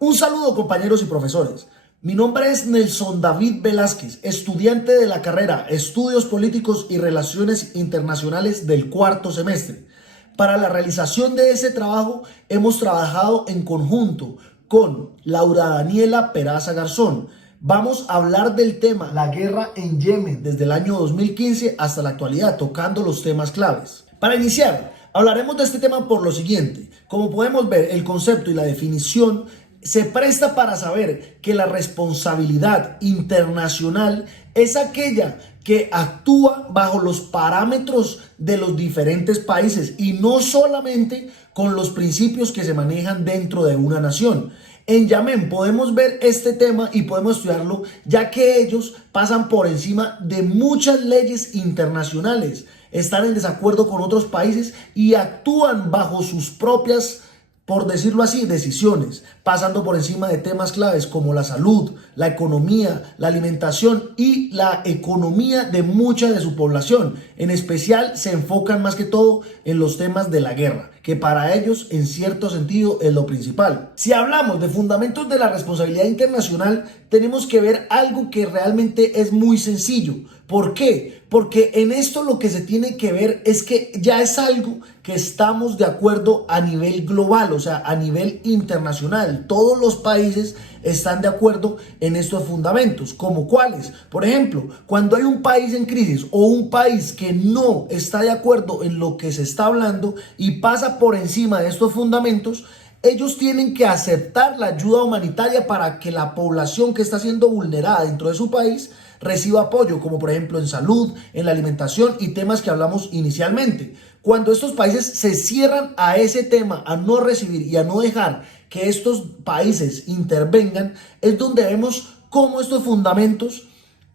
Un saludo, compañeros y profesores. Mi nombre es Nelson David Velázquez, estudiante de la carrera Estudios Políticos y Relaciones Internacionales del cuarto semestre. Para la realización de ese trabajo hemos trabajado en conjunto con Laura Daniela Peraza Garzón. Vamos a hablar del tema la guerra en Yemen desde el año 2015 hasta la actualidad, tocando los temas claves. Para iniciar, hablaremos de este tema por lo siguiente. Como podemos ver, el concepto y la definición se presta para saber que la responsabilidad internacional es aquella que actúa bajo los parámetros de los diferentes países y no solamente con los principios que se manejan dentro de una nación. En Yemen podemos ver este tema y podemos estudiarlo, ya que ellos pasan por encima de muchas leyes internacionales, están en desacuerdo con otros países y actúan bajo sus propias, por decirlo así, decisiones, pasando por encima de temas claves como la salud, la economía, la alimentación y la economía de mucha de su población. En especial se enfocan más que todo en los temas de la guerra, que para ellos en cierto sentido es lo principal. Si hablamos de fundamentos de la responsabilidad internacional, tenemos que ver algo que realmente es muy sencillo. ¿Por qué? Porque en esto lo que se tiene que ver es que ya es algo que estamos de acuerdo a nivel global, o sea, a nivel internacional. Todos los países están de acuerdo en estos fundamentos. ¿Como cuáles? Por ejemplo, cuando hay un país en crisis o un país que no está de acuerdo en lo que se está hablando y pasa por encima de estos fundamentos, ellos tienen que aceptar la ayuda humanitaria para que la población que está siendo vulnerada dentro de su país reciba apoyo, como por ejemplo en salud, en la alimentación y temas que hablamos inicialmente. Cuando estos países se cierran a ese tema, a no recibir y a no dejar que estos países intervengan, es donde vemos cómo estos fundamentos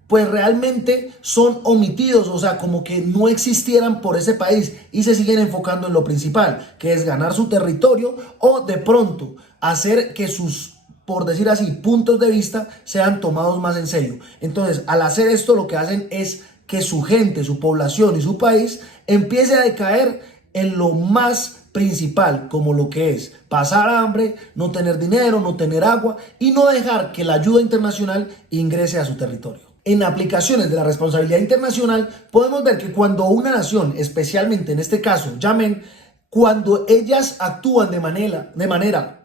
pues realmente son omitidos, o sea, como que no existieran por ese país y se siguen enfocando en lo principal, que es ganar su territorio o de pronto hacer que sus, por decir así, puntos de vista sean tomados más en serio. Entonces, al hacer esto, lo que hacen es que su gente, su población y su país empiece a decaer en lo más principal, como lo que es pasar hambre, no tener dinero, no tener agua y no dejar que la ayuda internacional ingrese a su territorio. En aplicaciones de la responsabilidad internacional podemos ver que cuando una nación, especialmente en este caso Yemen, cuando ellas actúan de manera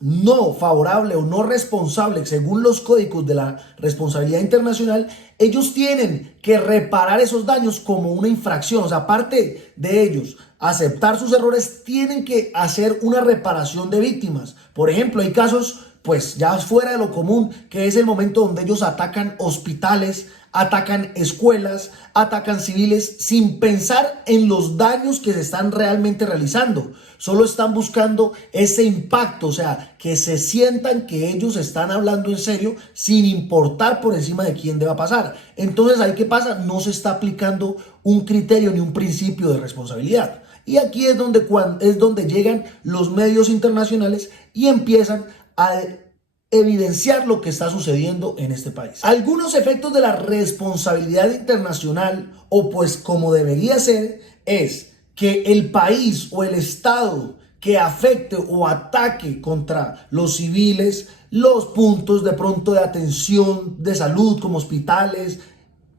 no favorable o no responsable según los códigos de la responsabilidad internacional, ellos tienen que reparar esos daños como una infracción. O sea, aparte de ellos aceptar sus errores, tienen que hacer una reparación de víctimas. Por ejemplo, hay casos pues ya fuera de lo común, que es el momento donde ellos atacan hospitales, atacan escuelas, atacan civiles sin pensar en los daños que se están realmente realizando. Solo están buscando ese impacto, o sea, que se sientan que ellos están hablando en serio sin importar por encima de quién deba pasar. Entonces, ¿ahí qué pasa? No se está aplicando un criterio ni un principio de responsabilidad. Y aquí es donde llegan los medios internacionales y empiezan a evidenciar lo que está sucediendo en este país. Algunos efectos de la responsabilidad internacional, o pues como debería ser, es que el país o el estado que afecte o ataque contra los civiles, los puntos de pronto de atención de salud como hospitales,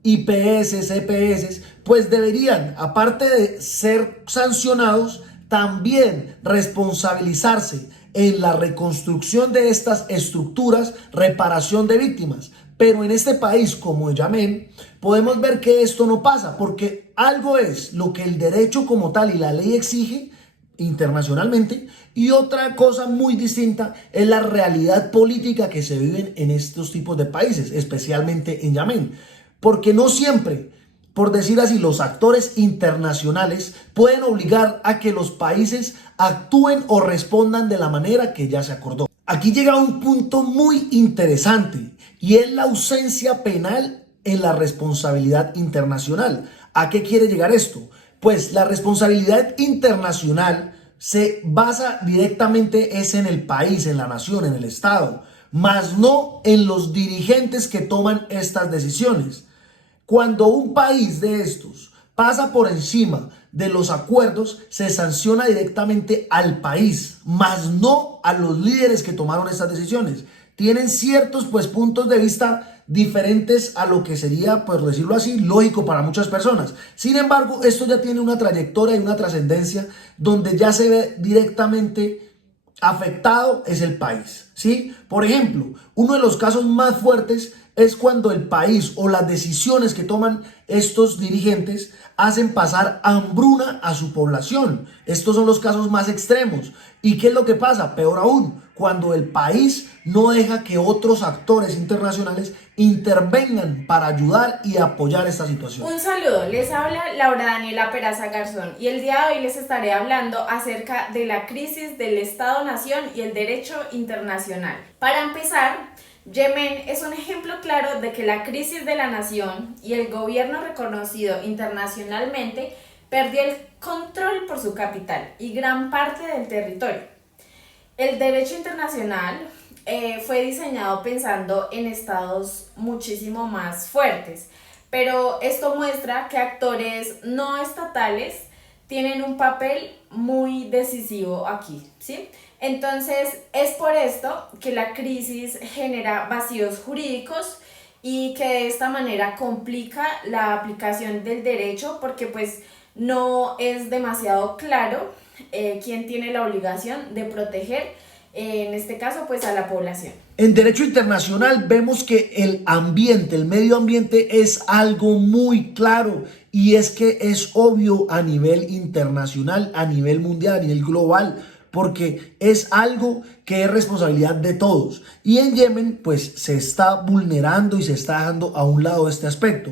IPS, EPS, pues deberían, aparte de ser sancionados, también responsabilizarse en la reconstrucción de estas estructuras, reparación de víctimas. Pero en este país como Yemen, podemos ver que esto no pasa, porque algo es lo que el derecho como tal y la ley exige internacionalmente, y otra cosa muy distinta es la realidad política que se vive en estos tipos de países, especialmente en Yemen. Porque no siempre, por decir así, los actores internacionales pueden obligar a que los países actúen o respondan de la manera que ya se acordó. Aquí llega un punto muy interesante y es la ausencia penal en la responsabilidad internacional. ¿A qué quiere llegar esto? Pues la responsabilidad internacional se basa directamente es en el país, en la nación, en el Estado, más no en los dirigentes que toman estas decisiones. Cuando un país de estos pasa por encima de los acuerdos se sanciona directamente al país, más no a los líderes que tomaron estas decisiones. Tienen ciertos pues puntos de vista diferentes a lo que sería, por decirlo así, lógico para muchas personas. Sin embargo, esto ya tiene una trayectoria y una trascendencia donde ya se ve directamente afectado es el país, ¿sí? Por ejemplo, uno de los casos más fuertes es cuando el país o las decisiones que toman estos dirigentes hacen pasar hambruna a su población. Estos son los casos más extremos. ¿Y qué es lo que pasa? Peor aún, cuando el país no deja que otros actores internacionales intervengan para ayudar y apoyar esta situación. Un saludo, les habla Laura Daniela Peraza Garzón y el día de hoy les estaré hablando acerca de la crisis del Estado-Nación y el derecho internacional. Para empezar, Yemen es un ejemplo claro de que la crisis de la nación y el gobierno reconocido internacionalmente perdió el control por su capital y gran parte del territorio. El derecho internacional fue diseñado pensando en estados muchísimo más fuertes, pero esto muestra que actores no estatales tienen un papel muy decisivo aquí, ¿sí? Entonces, es por esto que la crisis genera vacíos jurídicos y que de esta manera complica la aplicación del derecho porque pues no es demasiado claro quién tiene la obligación de proteger, en este caso, pues a la población. En derecho internacional vemos que el ambiente, el medio ambiente es algo muy claro y es que es obvio a nivel internacional, a nivel mundial, a nivel global, porque es algo que es responsabilidad de todos. Y en Yemen pues se está vulnerando y se está dejando a un lado este aspecto.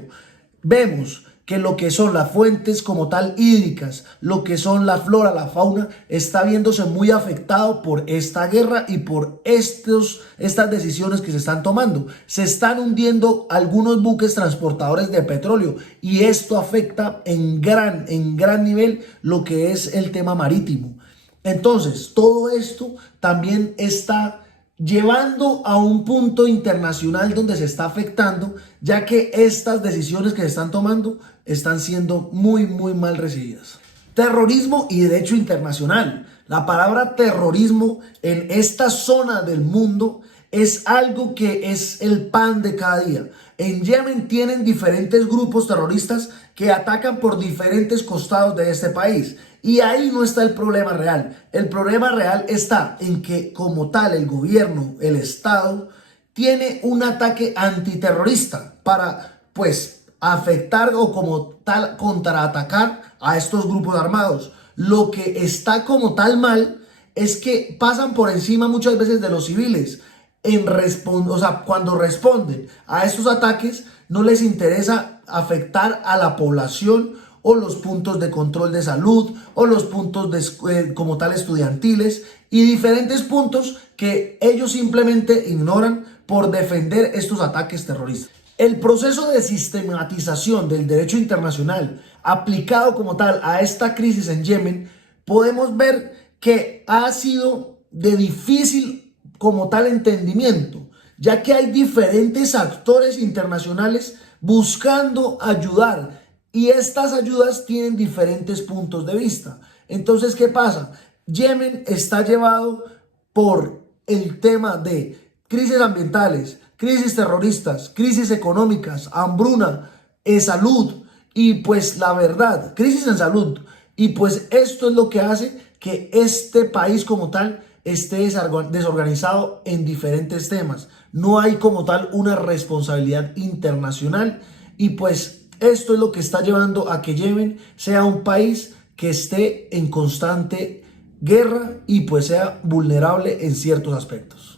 Vemos que lo que son las fuentes como tal hídricas, lo que son la flora, la fauna, está viéndose muy afectado por esta guerra y por estas decisiones que se están tomando. Se están hundiendo algunos buques transportadores de petróleo y esto afecta en gran nivel lo que es el tema marítimo. Entonces, todo esto también está llevando a un punto internacional donde se está afectando, ya que estas decisiones que se están tomando están siendo muy mal recibidas. Terrorismo y derecho internacional. La palabra terrorismo en esta zona del mundo es algo que es el pan de cada día. En Yemen tienen diferentes grupos terroristas que atacan por diferentes costados de este país. Y ahí no está el problema real. El problema real está en que como tal el gobierno, el Estado, tiene un ataque antiterrorista para pues afectar o como tal contraatacar a estos grupos armados. Lo que está como tal mal es que pasan por encima muchas veces de los civiles. O sea, cuando responden a estos ataques, no les interesa afectar a la población o los puntos de control de salud o los puntos como tal estudiantiles y diferentes puntos que ellos simplemente ignoran por defender estos ataques terroristas. El proceso de sistematización del derecho internacional aplicado como tal a esta crisis en Yemen, podemos ver que ha sido de difícil como tal entendimiento, ya que hay diferentes actores internacionales buscando ayudar y estas ayudas tienen diferentes puntos de vista. Entonces, ¿qué pasa? Yemen está llevado por el tema de crisis ambientales, crisis terroristas, crisis económicas, hambruna, salud y pues la verdad, crisis en salud. Y pues esto es lo que hace que este país como tal esté desorganizado en diferentes temas. No hay como tal una responsabilidad internacional y pues esto es lo que está llevando a que Yemen sea un país que esté en constante guerra y pues sea vulnerable en ciertos aspectos.